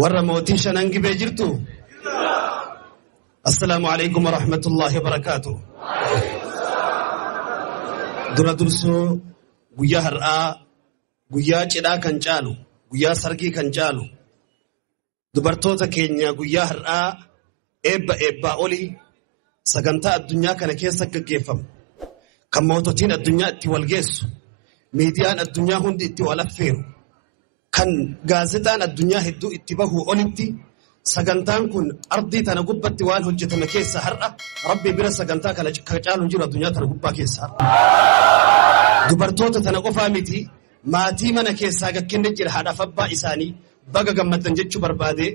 ورّا موتي شننجي بيجرتو السلام عليكم ورحمة الله وبركاته درا درسو guyyaa har'aa guyyaa cidhaa kan caalu guyyaa sargii kan caalu dubartoota keenya guyyaa har'aa eebbaa olii sagantaa addunyaa kana keessa gaggeeffamu kan moototiin addunyaa itti wal geessu miidiyaan addunyaa hundi itti wal affeeru kan gaazexaan addunyaa hedduu itti bahu olitti sagantaan kun ardii tana gubbatti waan hojjetame keessa har'a rabbi bira sagantaa kana caalu jiru addunyaa tana gubbaa keessa dubartoota tana qofaa miti maatii mana keessaa gakkenne jira haadhaaf abbaa isaanii baga gammadan jechuu barbaade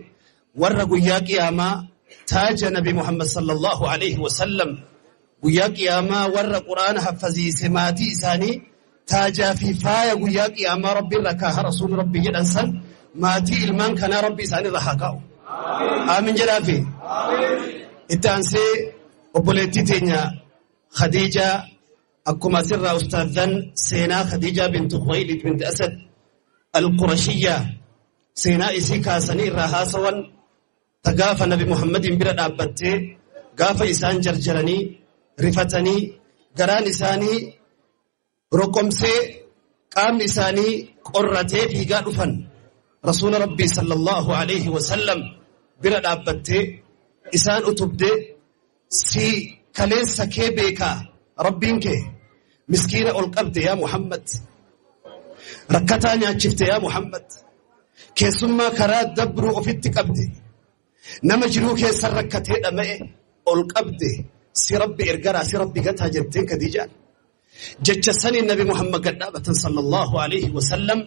warra guyyaa qiyaamaa taaja nabi Muhammad sallallahu alaihi wasallam guyyaa qiyaamaa warra quraana haffaziise maatii isaanii taajaa fi faaya guyyaa qiyaamaa rabbi irra kaaha rasuul rabbi jedhan san maatii ilmaan kanaa rabbi isaanii irra haa kaa'u aamin jedhaafi itti aansee obboleettii teenya Khadiijaa akkuma sirraa ustaadhan seenaa Khadiijaa bintu Khuwaylid binti Asad al-Qurashiyya seenaa isii kaasanii irraa haasawan tagaafa nabi Muhammadin bira dhaabbattee gaafa isaan jarjaranii rifatanii garaan isaanii roqomsee qaamni isaanii qorratee fiigaa dhufan rasuula rabbii sallallahu alaihi wasallam bira dhaabbattee isaan utubdee si kaleessa kee beekaa rabbiin kee miskiina ol qabde yaa Muhammad rakkataa nyaachifte yaa Muhammad keessummaa karaa dabruu ofitti qabde nama jiruu keessan rakkatee dhama'e ol qabde si rabbi ergaraa si rabbi gataa jetteen Khadiijaan jecha sanii nabi Muhammad gadhaabatan sallallahu alaihi wasallam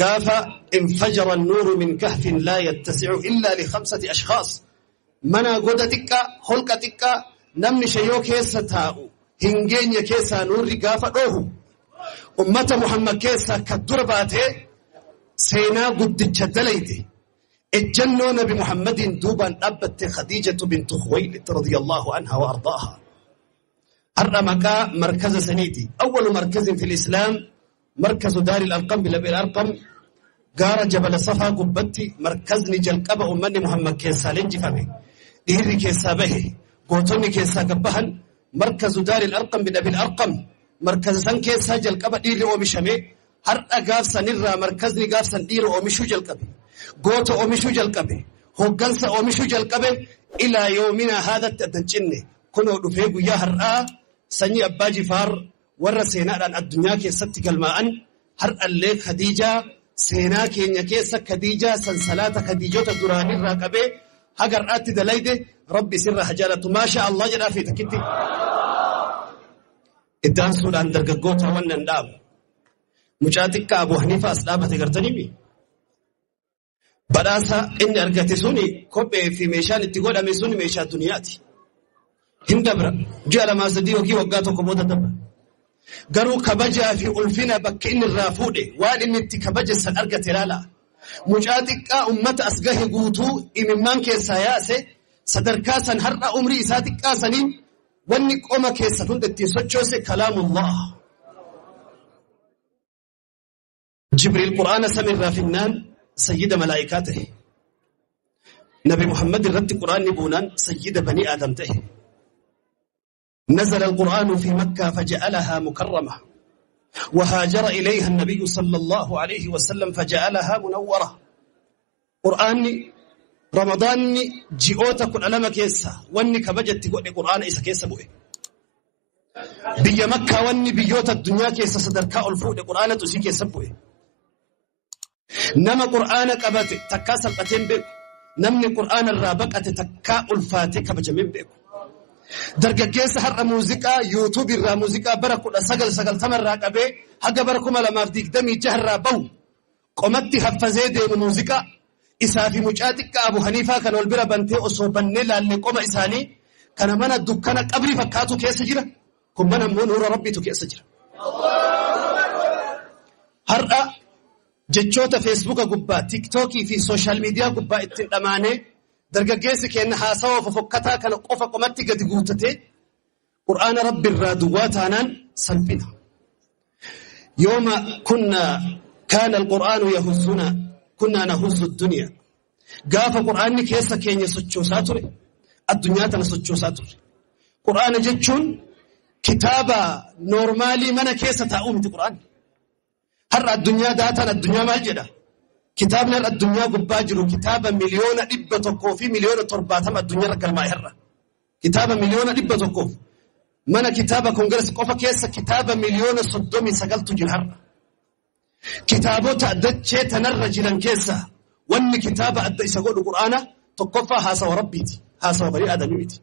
gaafa infajara an-nuuru min kahfin laa yattasi'u illa li 5 ashkhaas mana goda xiqqaa holqa xiqqaa namni shayoo keessa taa'u hingeenya keessaa nuurri gaafa dhoohu ummata Muhammad keessaa ka dura baatee seenaa guddicha dalayte ejjannoo nabi Muhammadin duubaan dhaabbatte Khadiijatu bintu Khuwaylid radiyallahu anha wa ardaaha har'a maqaa markaza saniiti awwalu markazin fil islaam markazu daari al-arqam bilabil arqam gaara jabala safaa gubbatti markazni jalqaba ummanni Muhammad keessaa leenjifame dhiirri keessaa bahe gootonni keessaa gabbahan markazu daari al-arqam bilabil arqam markaza san keessaa jalqaba dhiirri oomishame har'a gaafsanirraa markazni gaafsan dhiirri oomishuu jalqabe goota oomishuu jalqabe hoggansa oomishuu jalqabe ilaa yoominaa haadatti addan cinne kunoo dhufee guyyaa har'aa sanyii abbaa jifaar warra seenaadhaan addunyaa keessatti galmaa'an har'allee Khadiijaa seenaa keenya keessa Khadiijaa sansalaata Khadiijota duraanirraa qabee hagar'aatti dalayde rabbi sirra hajaalatu maasha Allah jedhaa fi takkitti iddaan suudhaan dargaggoota wannan dhaabu mucaa xiqqaa Abu Haniifaa as dhaabate gartaniimi badhaasa inni argate suni kophee fi meeshaan itti godhame suni meeshaa duniyaati hin dabra ji'a lamaa sadii yookiin waggaa tokko booda dabra garuu kabajaa fi ulfina bakka inni irraa fuudhe waan inni itti kabaje san argate laala mucaa xiqqaa ummata as gahe guutuu imimmaan keessaa yaase sadarkaa san har'a umrii isaa xiqqaa saniin wanni qoma keessa hunda ittiin sochoose kalaamullah Jibriil quraana samirraa finnaan sayyida malaa'ikaa ta'e nabi Muhammad irratti quraanni buunaan sayyida banii aadam ta'e نزل القرآن في مكة فجعلها مكرمة وهاجر إليها النبي صلى الله عليه وسلم فجعلها منورة قرآن رمضان جئوتا كن ألمك يسا واني كبجت تقول قرآن إسا كيسا بوئي بي مكة واني بيوتا الدنيا كيسا صدركاء الفوق قرآن تسي كيسا بوئي نما قرآن كبت تكاسل قتين بيك نمني قرآن الرابقة تكاء الفاتك بجمين بيك dargaggeessa har'a muuziqaa yuutuub irraa muuziqaa bara 1990 irraa qabee haga bara 2026 irraa bahu qomatti haffazee deemu muuziqaa isaa fi mucaa xiqqaa Abu Haniifaa kan wal bira bantee osoo bannee laallee qoma isaanii kana mana dukkana qabrii fakkaatu keessa jira kun mana immoo nuura rabbiitu keessa jira har'a jechoota feesbuuka gubbaa tiiktookii fi sooshaal miidiyaa gubbaa ittiin dhamaanee dargaggeessi keenya haasawa fofokkataa kana qofa qomatti gadi guutate qur'aana rabbi irraa duwwaa taanaan salphina yooma kunna kaana alqur'aanu yahuzuna kunna nahuzzu dunya Gaafa Qur'aanni keessa keenya sochoosaa ture addunyaa tana sochoosaa ture. Qur'aana jechuun kitaaba noormaalii mana keessa taa'uu miti Qur'aanni. Har'a addunyaa daataan addunyaa maal jedha? Kitaabni har'a addunyaa gubbaa jiru kitaaba 1,100,000 fi 1,70,000 addunyaa irra galmaa'e har'a. Kitaaba 1,100,000 mana kitaaba koongirees qofa keessa kitaaba 1,39,000tu jira har'a. Kitaabota dachee tanarra jiran keessa wanni kitaaba adda isa godhu Qur'aana tokkoffaa haasawa Rabbiiti. Haasawa banii Aadamii miti.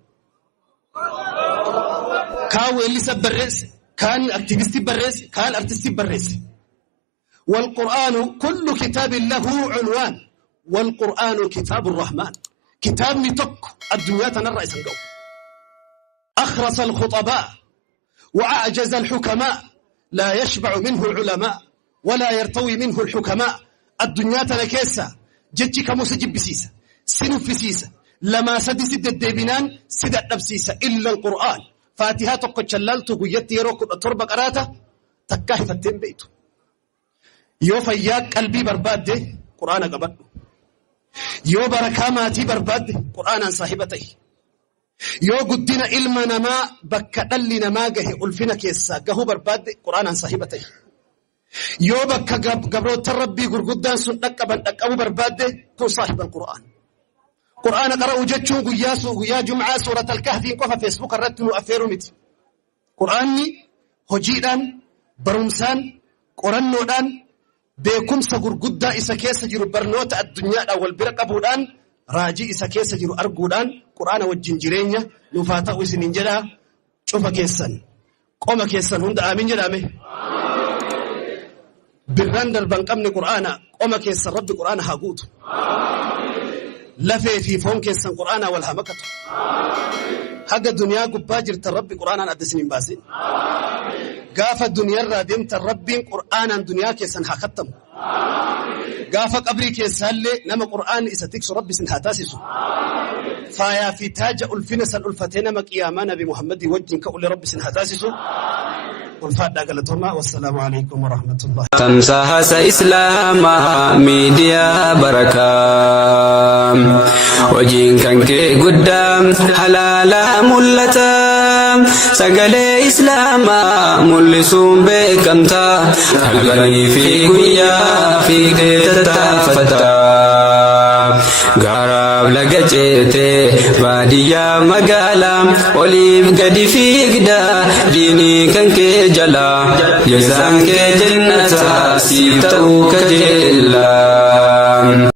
Kaan weellisa barreesse, kaan aktivistii barreesse, kaan artistii barreesse. والقرآن كل كتاب له عنوان والقرآن كتاب الرحمن كتاب نتك الدنيا تنرى يسنقو أخرس الخطباء وأعجز الحكماء لا يشبع منه العلماء ولا يرتوي منه الحكماء الدنيا تنكيسة جتي كمسجب بسيسة سنف بسيسة لما سدس الدبنان سدت نفسيسة إلا القرآن فاتحة قد شللت قيت يروك التربة قراته تكاهف التين بيته yoo fayyaa qalbii barbaadde quraana qabadhu yoo barakaa maatii barbaadde quraanaan saahiba ta'i yoo guddina ilma namaa bakka dhalli namaa gahe ulfina keessaa gahuu barbaadde quraanaan saahiba ta'i yoo bakka gabroota rabbii gurguddaan sun dhaqqabu barbaadde kun saahiba quraan quraana qara'u jechuun guyyaa jum'aa suurat al-kahfiin qofa feesbuuk irratti nu affeeru miti quraanni hojiidhaan barumsaan qorannoodhaan beekumsa gurguddaa isa keessa jiru barnoota addunyaadhaan wal bira qabuudhaan raajii isa keessa jiru arguudhaan quraana wajjin jireenya nuuf haa ta'u isiniin jedhaa cufa keessan qoma keessan hunda aamin jedhame birraan darban qabne quraana qoma keessan rabbi quraana haa guutu lafee fi foon keessan quraana wal haa makatu haga duniyaa gubbaa jirtan rabbi quraanaan adda isiniin baasin gaafa duniyaarraa deemtan rabbiin qur'aanaan duniyaa keessan haa kattamu. Gaafa qabrii keessaallee nama qur'aanni isa tiksu rabbi isin haa taasisu. Faayaa fi taaja ulfina san ulfatee nama qiyaamaa nabi Muhammadii wajjin ka'ulle rabbi isin haa taasisu. Ulfaadhaa galatoomaa wassalaamu alaikum wa rahmatullah. Tamsaasa Islaamaa miidiyaa barakaa hojiin kan kee guddaa halaalaa mul'ata sagalee Islaamaa mul'isuun beekamta halkanii fi guyyaa fiigdee tattaafata gaaraaf laga ceetee baadiyyaa magaalaa oliif gadi fiigda diinii kan kee jala jazaan kee jannata siif ta'uu kajeella.